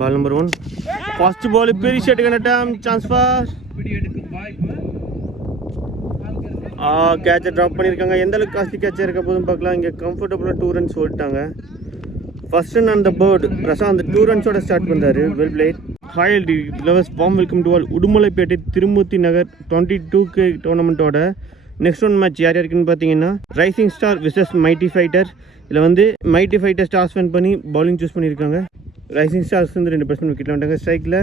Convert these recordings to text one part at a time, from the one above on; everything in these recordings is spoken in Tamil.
Ball number 1. First ball பெரிய shot attempt chance for catch drop பண்ணிருக்காங்க. எந்த அளவுக்கு காஸ்ட்லி கேட்ச் இருக்க போதும் பார்க்கலாம். இங்க கம்ஃபர்ட்டபிளா 2 ரன்ஸ் ஓடிட்டாங்க. First run on the board Prashanth 2 ரன்ஸோட ஸ்டார்ட் பண்றாரு. Well played. Hi T lovers warm welcome to all. Udumalaipettai Thirumoorthy Nagar 22K டோர்னமெண்ட்டோட நெக்ஸ்ட் ஒன் மேட்ச் யார் யாருக்குன்னு பார்த்தீங்கன்னா rising star versus mighty fighter. இதில் வந்து மைட்டி ஃபைட்டர் ஸ்டார்ஸ் வின் பண்ணி பவுலிங் சூஸ் பண்ணியிருக்காங்க. ரைசிங் ஸ்டார்ஸ் வந்து 2% விக்கெட்டில் வந்துட்டாங்க. ஸ்ட்ரைக்கில்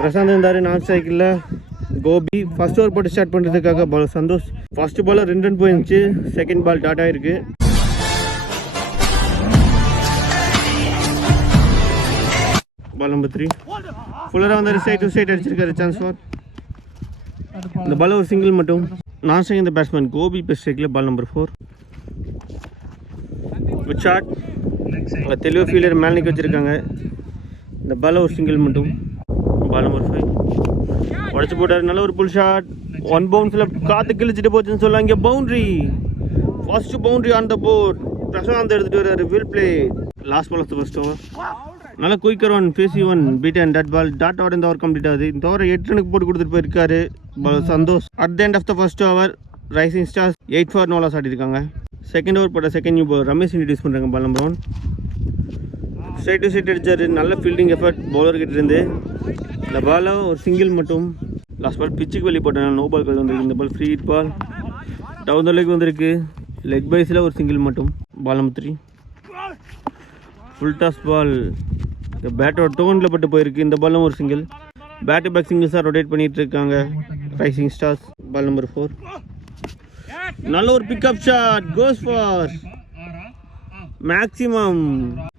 பிரசாந்த் இருந்தார். நான் ஸ்ட்ரைக்கில் கோபி. ஃபர்ஸ்ட் ஓவர் போட்டு ஸ்டார்ட் பண்ணுறதுக்காக பாலர் சந்தோஷ். ஃபர்ஸ்ட் பாலர் 2 ரன் போயிருந்துச்சு. செகண்ட் பால் டாட் ஆயிருக்கு. பால் நம்பர் 3 ஃபுல்லராக வந்து சைட் டு சைட் அடிச்சிருக்காரு. சான்ஸ் ஃபார் இந்த பால் ஒரு சிங்கிள் மட்டும். நான் செகண்ட் இந்த பேட்ஸ்மேன் கோபி பெஸ்ட் ஸ்ட்ரைக்கில். Ball number 4 good shot. தெளிவு ஃபீல்டர் மேலே நிற்க வச்சுருக்காங்க. இந்த பால் ஒரு சிங்கிள் மட்டும். பால் நம்பர் 5 உடச்சி போட்டார். நல்ல ஒரு புல் ஷாட். 1 பவுன்ஸில் காற்று கிழிச்சிட்டு போச்சுன்னு சொல்லலாம். இங்கே boundary. First boundary on the board. Prashanth எடுத்துகிட்டு வர்றாரு. Well play. Last ball of the first over. நல்லா quicker one pacey one beat and dot ball. Dot over இந்த ஓவர் கம்ப்ளீட் ஆகுது. இந்த ஓவர் 8 ரனுக்கு போட்டு கொடுத்துட்டு போயிருக்காரு Santhosh. At the end of the first over rising stars 8 for 0 ஆடிருக்காங்க. செகண்ட் ஓவர் போட்ட செகண்ட் நியூ ரமேஷ் இன்ட்ரடியூஸ் பண்ணுறாங்க. Ball number 1 straight to straight அடிச்சாரு. நல்ல ஃபீல்டிங் எஃபர்ட் பவுலர் கிட்ட இருந்து. இந்த பால் ஒரு சிங்கிள் மட்டும். லாஸ்ட் பால் பிச்சுக்கு வெளியே போட்டாங்க. நோ பால் வந்திருக்கு. இந்த ball free hit ball down the leg வந்திருக்கு. லெக் பைஸில் ஒரு சிங்கிள் மட்டும். Ball number 3 full toss ball. பேட்டோட டோனில் பட்டு போயிருக்கு. இந்த பாலும் ஒரு சிங்கிள். பேக் டு பேக் சிங்கிள்ஸாக ரொட்டேட் பண்ணிட்டு இருக்காங்க ரைசிங் ஸ்டார்ஸ். பால் நம்பர் 4 நல்ல ஒரு pickup shot. Goes for maximum.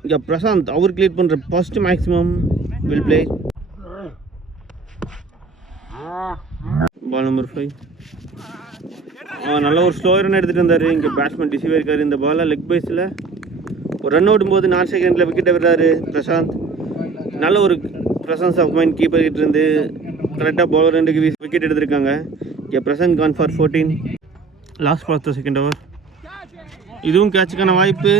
இங்கே பிரசாந்த் அவர் கிளியர் பண்ணுற first maximum. Well play. Ball number 5 நல்ல ஒரு ஸ்லோ ரன் எடுத்துகிட்டு வந்தார். இங்கே பேட்ஸ்மேன் டிசீவ் இருக்காரு. இந்த பாலை லெக் பைஸில் ஒரு ரன் ஓடும்போது 4 செகண்டில் விக்கெட்டை விடுறாரு பிரசாந்த். நல்ல ஒரு ப்ரெசன்ஸ் ஆஃப் மைண்ட் கீப்பர் கிட்ட இருந்து கரெக்டாக பவுலர் 2 விக்கெட் எடுத்திருக்காங்க. இங்கே Prashant gone for 14. Last ball of second over. இதுவும் கேட்சுக்கான வாய்ப்பு.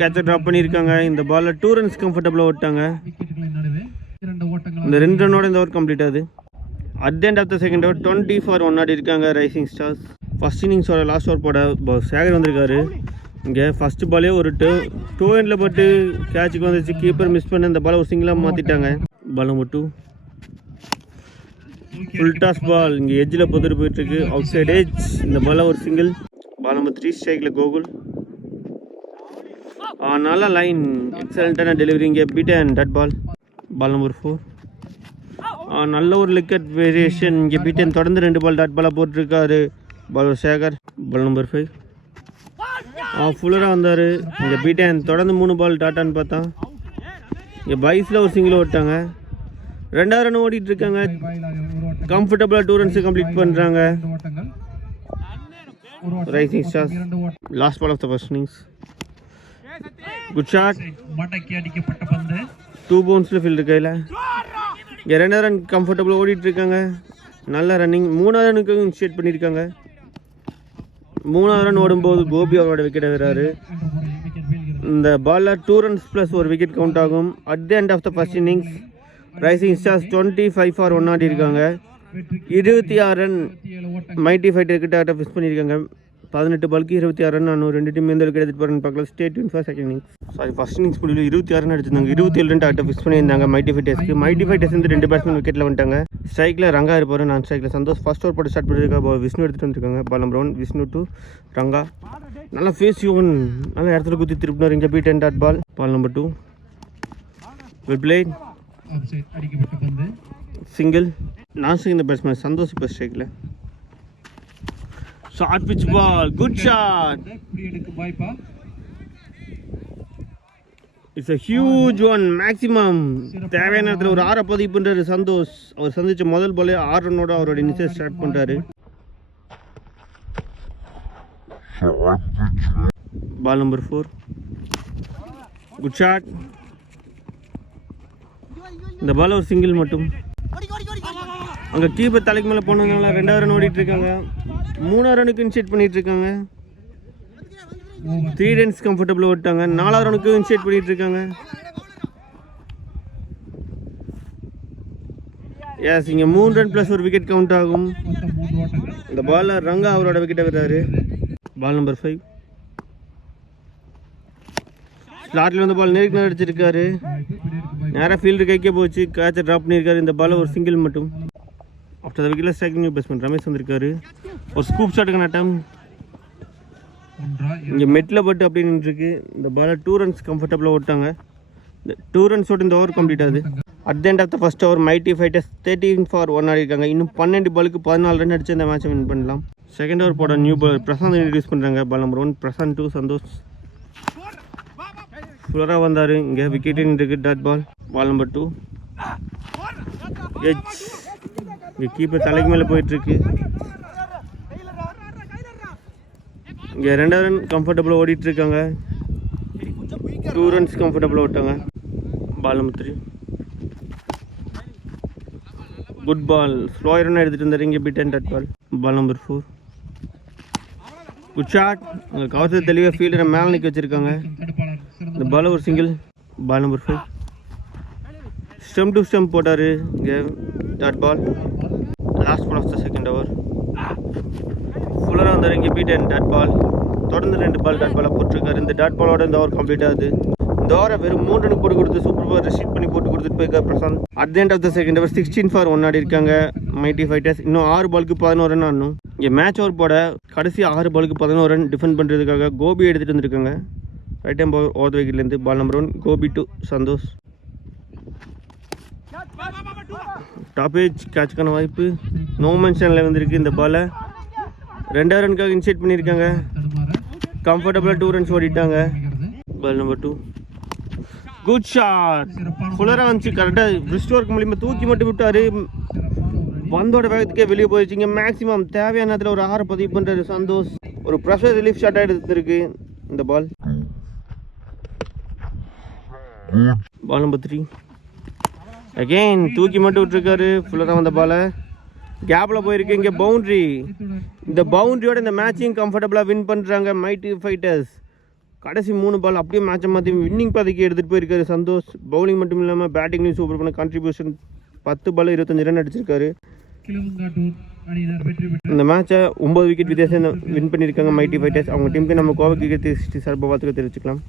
கேட்சை ட்ராப் பண்ணியிருக்காங்க. இந்த பாலில் 2 ரன்ஸ் கம்ஃபர்டபுளாக ஓட்டாங்க. இந்த 2 ரன்னோட இந்த ஓவர் கம்ப்ளீட் ஆகுது. At the end of the second over 20 for 1 ஆடி இருக்காங்க ரைசிங் ஸ்டார்ஸ். ஃபர்ஸ்ட் இன்னிங்ஸோட லாஸ்ட் ஓவர் போட சேகர் வந்திருக்காரு. இங்கே ஃபஸ்ட்டு பாலே ஒரு டூ எண்டில் பட்டு கேட்சுக்கு வந்துச்சு. கீப்பர் மிஸ் பண்ண இந்த பாலை ஒரு சிங்கிளாக மாற்றிட்டாங்க. Ball number 2 full toss ball. இங்கே எட்ஜில் பொத்துட்டு போயிட்டுருக்கு. Outside edge. இந்த பாலை ஒரு சிங்கிள். பால் நம்பர் 3 ஸ்ட்ரைக்கில் கோகுல். நல்ல லைன் எக்ஸலண்ட்டான டெலிவரி. இங்கே beat and dot ball. Ball number 4 நல்ல ஒரு விக்கெட் வேரியேஷன். இங்கே பீட் அண்ட் தொடர்ந்து 2 பால் டாட் பாலாக போட்டிருக்காரு பாலர் சேகர். பால் நம்பர் 5 ஃபுல்லராக வந்தார். இங்கே பீட்டன் தொடர்ந்து 3 பால் டாட்டான்னு பார்த்தா இங்கே பைஸில் ஒரு சிங்கிள் ஓட்டாங்க. 2வது ரன் ஓடிட்டு இருக்காங்க. கம்ஃபர்டபுளாக 2 ரன்ஸ் கம்ப்ளீட் பண்ணுறாங்க rising stars. Last ball of the first innings. Good shot. 2 பவுன்ஸில் ஃபீல்டு கையில். இங்கே 2வது ரன் கம்ஃபர்டபுளாக ஓடிட்டு இருக்காங்க. நல்ல ரன்னிங். 3வது ரனுக்கு இனிஷியேட் பண்ணியிருக்காங்க. 3வது ரன் ஓடும்போது கோபி அவரோட விக்கெட்டை விடுறாரு. இந்த பாலில் 2 ரன்ஸ் ப்ளஸ் ஒரு விக்கெட் கவுண்ட் ஆகும். At the end of the first innings rising stars 25 for 1 ஆடி இருக்காங்க. 26 ரன் மைட்டி ஃபைட்டர் கிட்ட ஃபிக்ஸ் பண்ணியிருக்காங்க. 18 பாலுக்கு 26 ரன். நான் 2 டீம் எந்த அளவுக்கு எடுத்துகிட்டு போகிறேன்னு பார்க்கலாம். Stay tune for second innings. First innings முடிவில் 26 ரன் அடிச்சிருந்தாங்க. 27 ரன் டாக்டர் ஃபிக்ஸ் பண்ணியிருந்தாங்க மைட்டி ஃபைட்டர்ஸ்க்கு. மைட்டி ஃபைட்டர்ஸ் வந்து 2 பேட்ஸ்மேன் விக்கெட்டில் வந்துட்டாங்க. ஸ்ட்ரைக்கில் ரங்கா இருப்பார். நான் ஸ்ட்ரைக்கில் சந்தோஷ். ஃபர்ஸ்ட் ஓவர் போட்டு ஸ்டார்ட் பண்ணியிருக்காங்க. விஷ்ணு எடுத்துகிட்டு வந்துருக்காங்க. Ball number 1 Vishnu 2 Ranga. நல்லா ஃபேஸ் யூன் நல்லா இடத்துல குத்தி திருப்பினார். இங்கே beat and dot ball. Ball number 2 will play. Single. நான் இந்த பேட்ஸ்மேன் சந்தோஷ் இப்போ ஸ்ட்ரைக்கில். Short pitch ball. Good shot. It's a huge one. Maximum தேவையான இடத்துல ஒரு 6 பதிவு பண்ணுறாரு சந்தோஷ். அவர் சந்திச்ச முதல் பாலே 6 ரன்னோட அவரோட இன்னிங்ஸை ஸ்டார்ட் பண்ணுறாரு. Ball number 4 good shot. இந்த பால் ஒரு சிங்கிள் மட்டும். அங்கே கீப்பர் தலைக்கு மேலே போனதுனால 2வது ரன் ஓடிட்டு இருக்காங்க. 3வது ரனுக்கு இனிஷியேட் பண்ணிட்டு இருக்காங்க. 3 ரன்ஸ் கம்ஃபர்டபுளாக ஓட்டாங்க. 4வது ரனுக்கு இனிஷியேட் பண்ணிட்டு இருக்காங்க. எஸ், இங்கே 3 ரன் ப்ளஸ் ஒரு விக்கெட் கவுண்ட் ஆகும். இந்த பாலில் ரங்கா அவரோட விக்கெட்டை விடுறாரு. Ball number 5. ஸ்லாட்டில் வந்து பால் நேருக்கு நேரம் அடிச்சிருக்காரு. நேராக ஃபீல்டு கைக்கே போச்சு. கேட்சை ட்ராப் பண்ணியிருக்காரு. இந்த பால் ஒரு சிங்கிள் மட்டும். ஆஃப்டர் த விக்கெட்டில் ஸ்ட்ரைக்கிங் நியூ பேட்ஸ்மேன் ரமேஷ் வந்திருக்காரு. ஒரு ஸ்கூப் ஷாட்டுக்கான அட்டம். இங்கே மெட்டில் பட்டு அப்படின்னு இருக்கு. இந்த பாலை 2 ரன்ஸ் கம்ஃபர்டபுளாக ஓட்டாங்க. இந்த 2 ரன்ஸ் ஓட்டு இந்த ஓவர் கம்ப்ளீட் ஆகுது. At the end of the first over mighty fighters 13 for 1 ஆடிருக்காங்க. இன்னும் 12 பாலுக்கு 14 ரன் அடிச்சு இந்த மேட்சை வின் பண்ணலாம். செகண்ட் ஓவர் போட நியூ பால் பிரசாந்த் இன்ட்ரடியூஸ் பண்ணுறாங்க. Ball number 1 Prashanth 2 Santhosh. ஃபுல்லராக வந்தார். இங்கே விக்கெட் இருக்கு. Dot ball. Ball number 2 edge. இங்கே கீப்பர் தலைக்கு மேலே போயிட்டுருக்கு. இங்கே 2வது ரன் கம்ஃபர்டபுளாக ஓடிட்டுருக்காங்க. 2 ரன்ஸ் கம்ஃபர்டபுளாக ஓட்டாங்க. Ball number 3 good ball. Slow run எடுத்துகிட்டு இருந்தார். இங்கே beat and dot ball. Ball number 4 good shot. அங்கே கவசத்தை தெளிவாக ஃபீல்டரை மேலே நிற்க வச்சுருக்காங்க. இந்த பால் ஒரு single. Ball number 5 stump to stump போட்டார். இங்கே dot ball. Last ball of the second over. ஃபுல்லராக வந்தார். இங்கே பீட் அண்ட் டாட் பால். தொடர்ந்து 2 பால் டாட் பாலாக போட்டிருக்காரு. இந்த டாட் பாலோட இந்த ஓவர் கம்ப்ளீட் ஆகுது. இந்த ஓவரை வெறும் 3 ரனுக்கு போட்டு கொடுத்து சூப்பர் ஓவர் ரிசீவ் பண்ணி போட்டு கொடுத்துட்டு போயிருக்கார் Prashant. At the end of the second over 16 for 1 ஆடி இருக்காங்க மைட்டி ஃபைட்டர்ஸ். இன்னும் 6 பாலுக்கு 11 ரன் ஆடணும். இங்கே மேட்ச் ஓவர் போட கடைசி 6 பாலுக்கு 11 ரன் டிஃபெண்ட் பண்ணுறதுக்காக கோபி எடுத்துகிட்டு வந்திருக்காங்க. ரைட் டைம் ஓவர் விக்கெட்லேருந்து. Ball number 1 Gopi 2 Santhosh. Top edge கேட்சுக்கான வாய்ப்பு. நோ மென்ஷனில் வந்திருக்கு. இந்த பாலை 2வது ரனுக்காக இன்சைட் பண்ணியிருக்காங்க. கம்ஃபர்டபுளாக 2 ரன்ஸ் ஓடிட்டாங்க. Ball number 2 good shot. ஃபுல்லராக வந்துச்சு. கரெக்டாக பிரிஸ்ட் ஒர்க் மூலிமா தூக்கி மட்டும் விட்டார். பந்தோட வேகத்துக்கே வெளியே போயிடுச்சிங்க. மேக்ஸிமம் தேவையான நேரத்தில் ஒரு 6 பதிவு பண்ணுறாரு சந்தோஷ். ஒரு ப்ரெஷர் ரிலீஃப் ஷாட்டாக எடுத்துருக்கு இந்த பால். பால் நம்பர் 3 அகெயின் தூக்கி மட்டும் விட்டுருக்காரு. ஃபுல்லராக வந்த பாலை கேப்பில் போயிருக்கு. இங்கே பவுண்ட்ரி. இந்த பவுண்ட்ரியோட இந்த மேட்சையும் கம்ஃபர்டபுளாக வின் பண்ணுறாங்க மைட்டி ஃபைட்டர்ஸ். கடைசி 3 பால் அப்படியே மேட்சை மாற்றி வின்னிங் பாதைக்கு எடுத்துகிட்டு போயிருக்காரு சந்தோஷ். பவுலிங் மட்டும் இல்லாமல் பேட்டிங்லையும் சூப்பர் பண்ண கான்ட்ரிபியூஷன். 10 பால் 25 ரன் அடிச்சிருக்காரு. இந்த மேட்சை 9 விக்கெட் வித்தியாசம் வின் பண்ணியிருக்காங்க மைட்டி ஃபைட்டர்ஸ். அவங்க டீமுக்கு நம்ம கோவை கிரிக்கெட் சார்பாக பார்த்துக்க தெரிவிச்சுக்கலாம்.